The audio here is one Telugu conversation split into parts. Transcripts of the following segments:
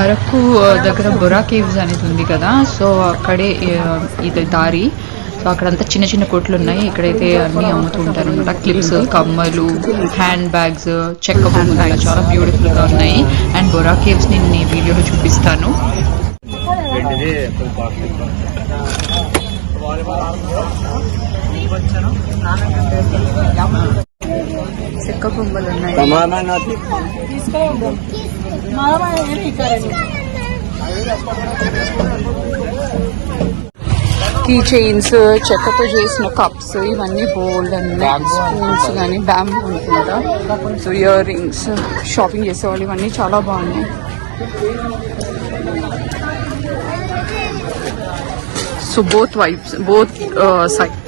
అరకు దగ్గర బొరా కేవ్స్ అనేది ఉంది కదా, సో అక్కడే ఇది దారి. సో అక్కడంతా చిన్న చిన్న కొట్లు ఉన్నాయి. ఇక్కడైతే అన్నీ అమ్ముతూ ఉంటారు అనమాట. క్లిప్స్, కమ్మలు, హ్యాండ్ బ్యాగ్స్, చెక్క బొమ్మలు అలా చాలా బ్యూటిఫుల్గా ఉన్నాయి. అండ్ బొరా కేవ్స్ నేను ఈ వీడియోలో చూపిస్తాను. చెక్క బొమ్మలు ఉన్నాయి. కీ చైన్స్, చెక్కతో చేసిన కప్స్, ఇవన్నీ బోల్డ్ అన్ని స్పూన్స్ కానీ బ్యాంబూ అనుకుంటా. సో ఇయర్ రింగ్స్, షాపింగ్ చేసేవాళ్ళు ఇవన్నీ చాలా బాగున్నాయి. So both vibes, both side.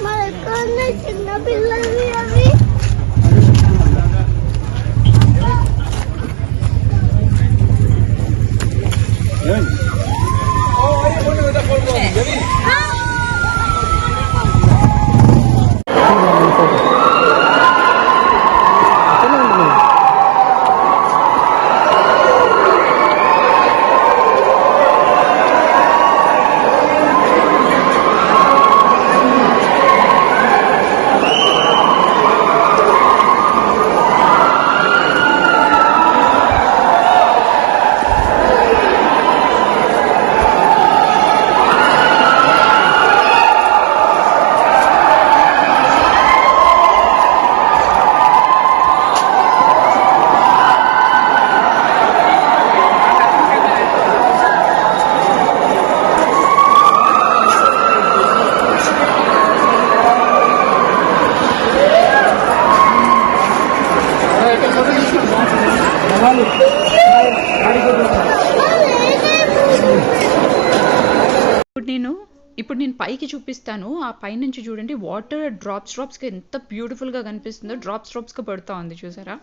ఇప్పుడు నేను పైకి చూపిస్తాను. ఆ పై నుంచి చూడండి, వాటర్ డ్రాప్స్గా ఎంత బ్యూటిఫుల్గా కనిపిస్తుందో. డ్రాప్స్గా పడుతూ ఉంది, చూసారా?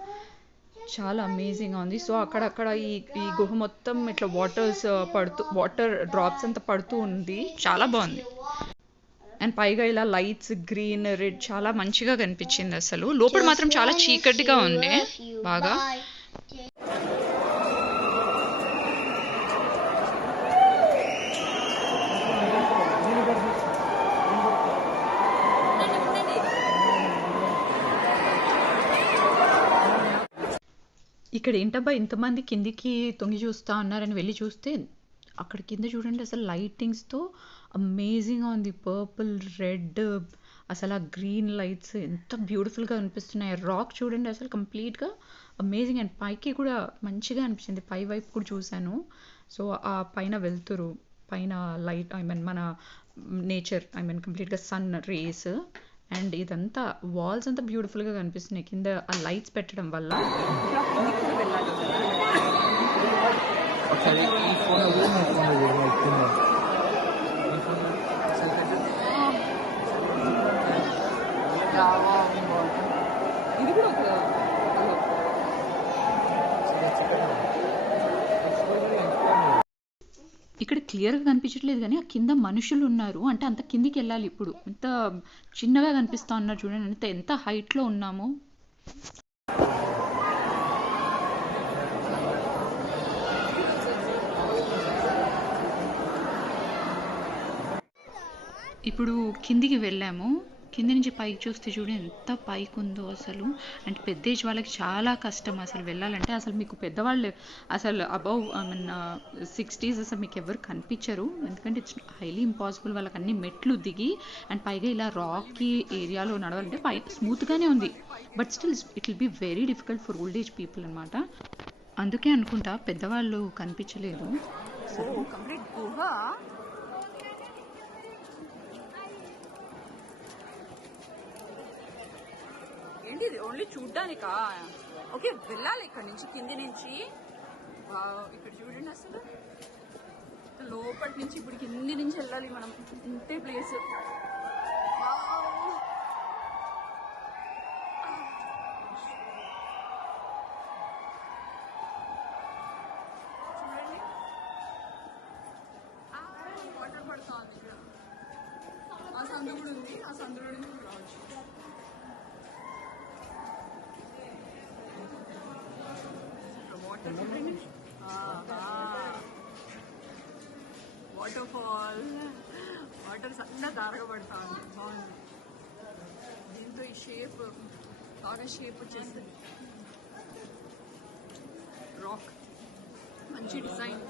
చాలా అమేజింగ్గా ఉంది. సో అక్కడక్కడ ఈ గుహ మొత్తం ఇట్లా వాటర్ డ్రాప్స్ అంతా పడుతూ ఉంది. చాలా బాగుంది. అండ్ పైగా ఇలా లైట్స్, గ్రీన్, రెడ్ చాలా మంచిగా కనిపించింది. అసలు లోపల మాత్రం చాలా చీకటిగా ఉంది బాగా. ఇక్కడ ఏంటబ్బా ఇంతమంది కిందికి తొంగి చూస్తూ ఉన్నారని వెళ్ళి చూస్తే, అక్కడ కింద చూడండి అసలు లైటింగ్స్తో అమేజింగ్గా ఉంది. పర్పుల్, రెడ్, అసలు ఆ గ్రీన్ లైట్స్ ఎంత బ్యూటిఫుల్గా అనిపిస్తున్నాయి. రాక్ చూడండి అసలు కంప్లీట్గా అమేజింగ్. అండ్ పైకి కూడా మంచిగా అనిపించింది. పై వైపు కూడా చూశాను. సో ఆ పైన వెళ్తురు, పైన లైట్, మన నేచర్, కంప్లీట్గా సన్ రేస్. అండ్ ఇదంతా వాల్స్ అంతా బ్యూటిఫుల్గా కనిపిస్తున్నాయి కింద ఆ లైట్స్ పెట్టడం వల్ల. ఇది కూడా ఇక్కడ క్లియర్గా కనిపించట్లేదు కానీ ఆ కింద మనుషులు ఉన్నారు. అంటే అంత కిందికి వెళ్ళాలి. ఇప్పుడు ఎంత చిన్నగా కనిపిస్తూ ఉన్నారు చూడండి, ఎంత హైట్లో ఉన్నామో. ఇప్పుడు కిందికి వెళ్ళాము. కింద నుంచి పైకి చూస్తే చూడండి ఎంత పైకి ఉందో అసలు. అంటే పెద్ద ఏజ్ వాళ్ళకి చాలా కష్టం అసలు వెళ్ళాలంటే. అసలు మీకు పెద్దవాళ్ళు అసలు అబౌవ్ 60s అసలు మీకు ఎవరు కనిపించరు. ఎందుకంటే ఇట్స్ హైలీ ఇంపాసిబుల్. వాళ్ళకి అన్ని మెట్లు దిగి అండ్ పైగా ఇలా రాకీ ఏరియాలో నడవాలంటే పై స్మూత్గానే ఉంది, but still it will be very difficult for old age people అనమాట. అందుకే అనుకుంటా పెద్దవాళ్ళు కనిపించలేదు. సో కంప్లీట్ గుహ. ఏంటి ఓన్లీ చూడ్డానికా? ఓకే, వెళ్ళాలి ఇక్కడ నుంచి, కింది నుంచి. ఇక్కడ చూడండి అసలు లోపటి నుంచి ఇప్పుడు కింది నుంచి వెళ్ళాలి మనం. ఇంతే ప్లేస్. చూడండి వాటర్ పడుతూ ఉంది ఇక్కడ. ఆ సందు కూడా ఉంది, ఆ సందులో నుంచి రావచ్చు. వాటర్ చూడండి. వాటర్ ఫాల్, వాటర్ సన్న దారగబడతా ఉంది. బాగుంది. దీంతో ఈ షేప్ బాగా షేప్ వచ్చేస్తుంది. రాక్ మంచి డిజైన్.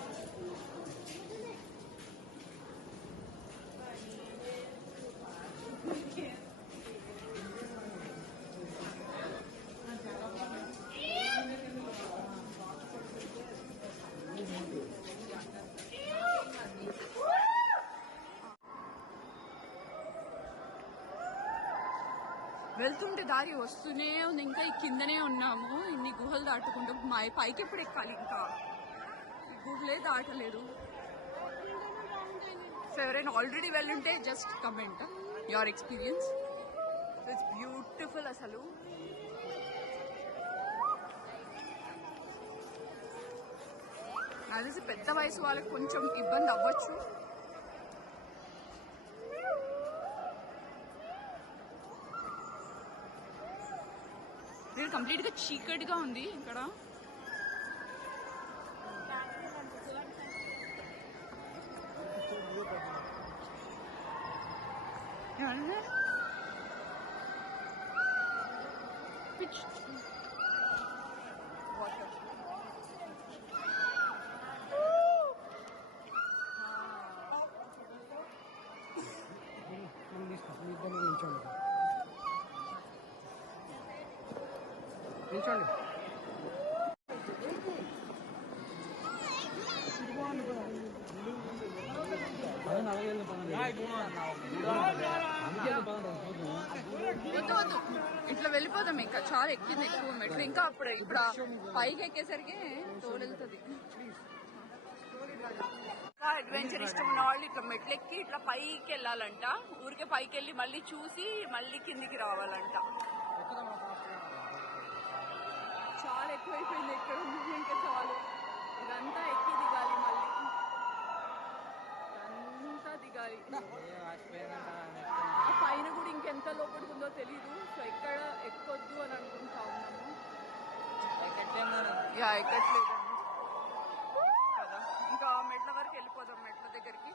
వెళ్తుంటే దారి వస్తూనే ఉంది. ఇంకా ఈ కిందనే ఉన్నాము. ఇన్ని గుహలు దాటుకుంటూ పైకి ఎప్పుడు ఎక్కాలి? ఇంకా ఈ గుహలే దాటలేదు. సో ఎవరైనా ఆల్రెడీ వెళ్ళుంటే just comment your experience. It's beautiful. అసలు అది పెద్ద వయసు వాళ్ళకి కొంచెం ఇబ్బంది అవ్వచ్చు. ఇది కంప్లీట్ గా చీకటిగా ఉంది ఇక్కడ. వాటర్ నిల్చోండి. వద్దు వద్దు, ఇట్లా వెళ్ళిపోదాం. ఇంకా చాలా ఎక్కింది, ఎక్కువ మెట్లు. ఇంకా ఇప్పుడు పైకి ఎక్కేసరికి తోలెళ్తుంది. అడ్వెంచర్ ఇష్టం ఉన్న వాళ్ళు ఇట్లా మెట్లు ఎక్కి ఇట్లా పైకి వెళ్ళాలంట. ఊరికే పైకి వెళ్ళి మళ్ళీ చూసి మళ్ళీ కిందికి రావాలంట. చాలా ఎక్కువైపోయింది ఎక్కడ ఉంది. ఇంకా చాలు, ఇదంతా ఎక్కి దిగాలి, మళ్ళీ అంతా దిగాలి. ఆ పైన కూడా ఇంకెంత లోపలికి ఉందో తెలీదు. సో ఎక్కడ ఎక్కొద్దు అని అనుకుంటా ఉన్నాము. ఎక్కట్లేదు కదా. ఇంకా మెట్ల వరకు వెళ్ళిపోదాం, మెట్ల దగ్గరికి.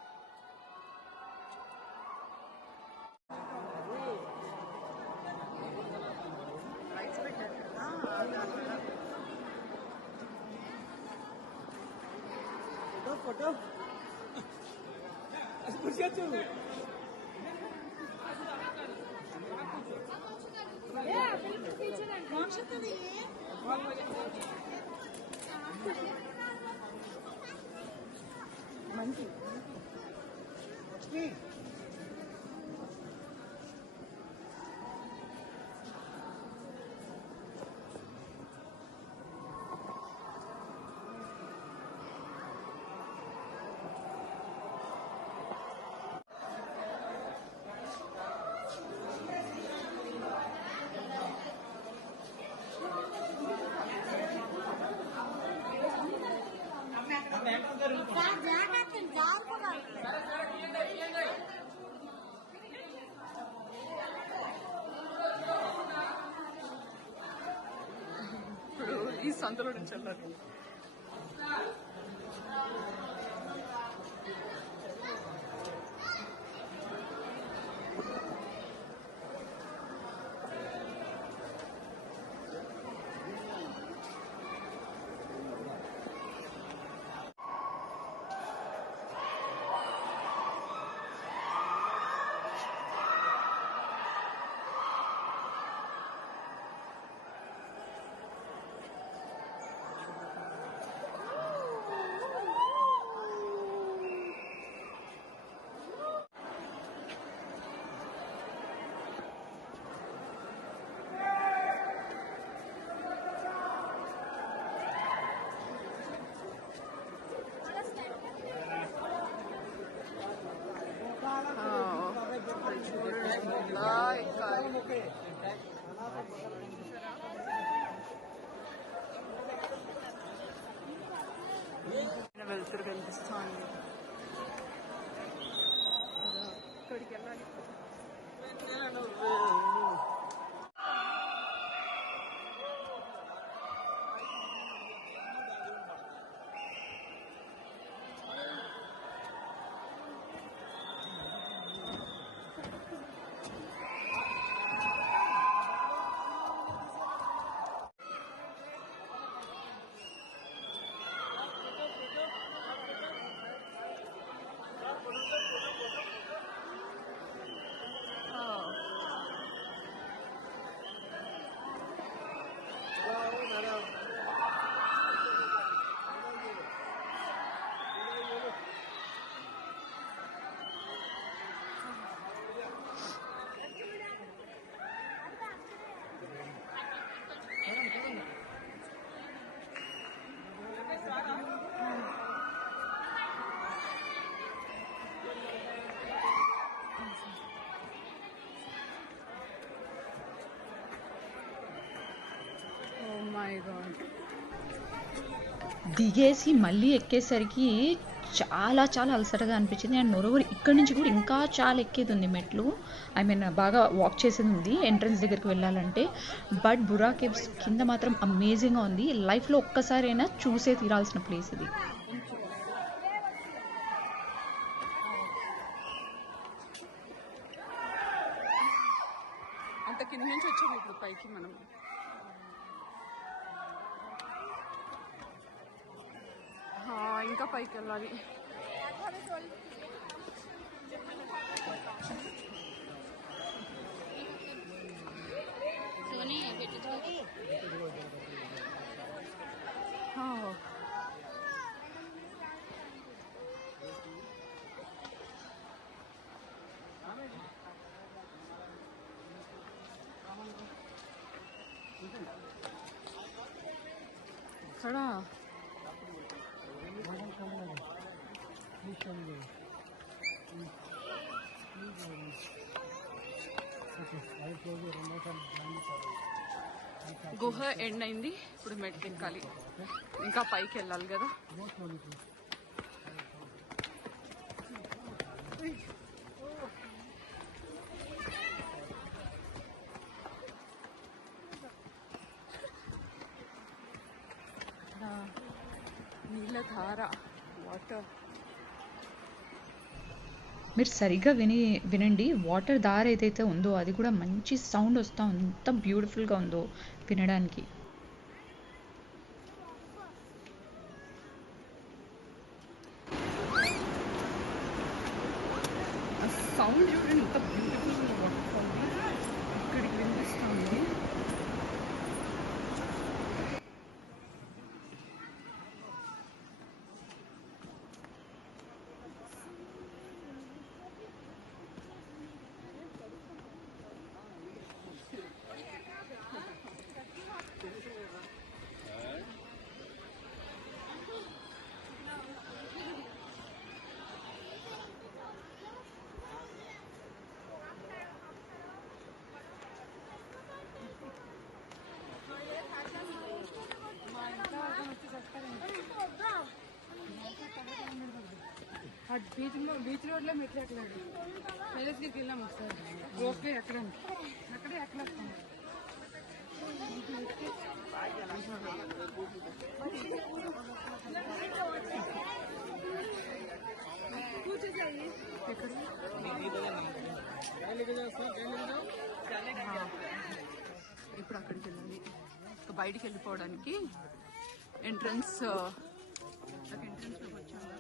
లైట్స్ పెట్టారు కదా. ఫోటో మంచి ఇప్పుడు ఈ సంతలో నుంచి వెళ్ళాలి. వెళ్తురు కనిపిస్తుంది. ఇక్కడికి వెళ్ళాలి. గాడ్, దిగేసి మళ్ళీ ఎక్కేసరికి చాలా చాలా అలసటగా అనిపించింది. అండ్ మోరోవర్ ఇక్కడ నుంచి కూడా ఇంకా చాలా ఎక్కేది ఉంది మెట్లు. ఐ మీన్ బాగా వాక్ చేసేది ఉంది ఎంట్రన్స్ దగ్గరికి వెళ్ళాలంటే. బట్ బుర్రా కేవ్స్ కింద మాత్రం అమేజింగ్గా ఉంది. లైఫ్లో ఒక్కసారైనా చూసే తీరాల్సిన ప్లేస్ ఇది. అంత కింద నుంచి వచ్చాము ఇప్పుడు పైకి మనం. ఇంకా పైకి వెళ్ళాలి. ఇక్కడ గుహ ఎండ్ అయింది. ఇప్పుడు మెట్లు ఎక్కాలి, ఇంకా పైకి వెళ్ళాలి కదా. నీళ్ళ ధార, వాటర్. మీరు సరిగ్గా వినండి. వాటర్ దారి ఏదైతే ఉందో అది కూడా మంచి సౌండ్ వస్తూ ఉంది. ఎంత బ్యూటిఫుల్గా ఉందో వినడానికి. సౌండ్ చూడండి ఎంత బ్యూటిఫుల్గా వస్తుంది, ఇక్కడికి వినిపిస్తుంది. బీచ్ రోడ్లో మెట్లు ఎక్కలేదు, ప్యాలెస్కి వెళ్ళాము ఒకసారి. రోప్వే ఎక్కడానికి అక్కడే ఎక్కలేస్తాం. ఇప్పుడు అక్కడికి వెళ్ళాలి. బయటికి వెళ్ళిపోవడానికి ఎంట్రన్స్ లోకి వచ్చాము.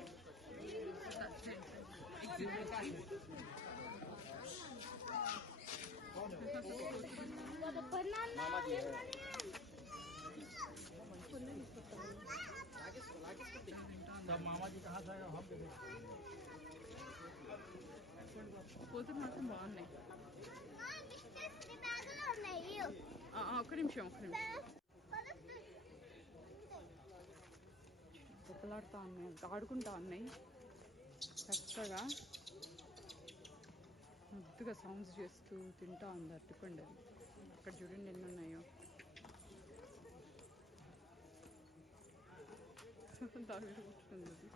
పోతులు మాత్రం బాగున్నాయి. ఒక్క నిమిషం దెబ్బలాడుతూ ఉన్నాయి, ఆడుకుంటా ఉన్నాయి చక్కగా. ముద్దుగా సౌండ్స్ చేస్తూ తింటా ఉంది అరటిపండు. అక్కడ చూడండి ఎన్ని ఉన్నాయో. దాని మీద కూర్చుంది అది.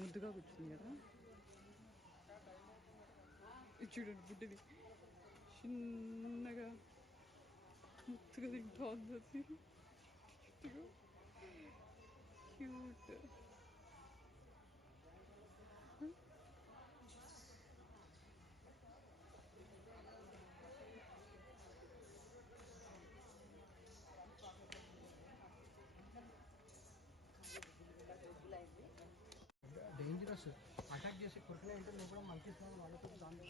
ముద్దుగా కూర్చుంది కదా. చూడండి బుడ్డిది చిన్నగా ముద్దుగా తింటా ఉంది అది. క్యూట్. డేంజరస్ అటాక్ చేసి కొరకలే అంటే లోపల మంకీస్ వాళ్ళతో దాని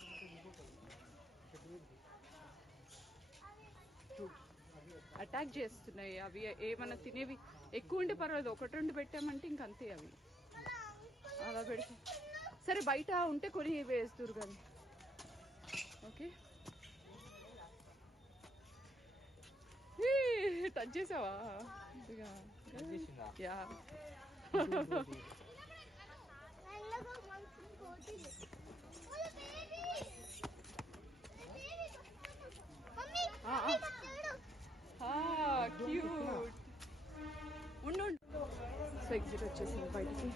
అటాక్ చేస్తున్నాయి అవి. ఏమన్నా తినేవి ఎక్కువ ఉంటే పర్వాలేదు, ఒకటి రెండు పెట్టామంటే ఇంకంతే అవి. అలా పెడితే సరే, బయట ఉంటే కొని వేస్తురు కానీ. ఓకే, టచ్ చేసావా యా క్యూట్ ఉండు సో ఎగ్జిట్ వచ్చేసింది బయటికి.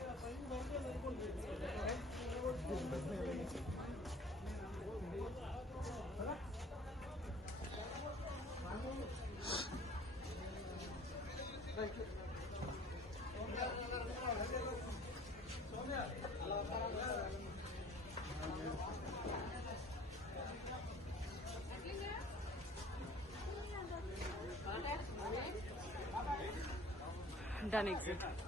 Done exit.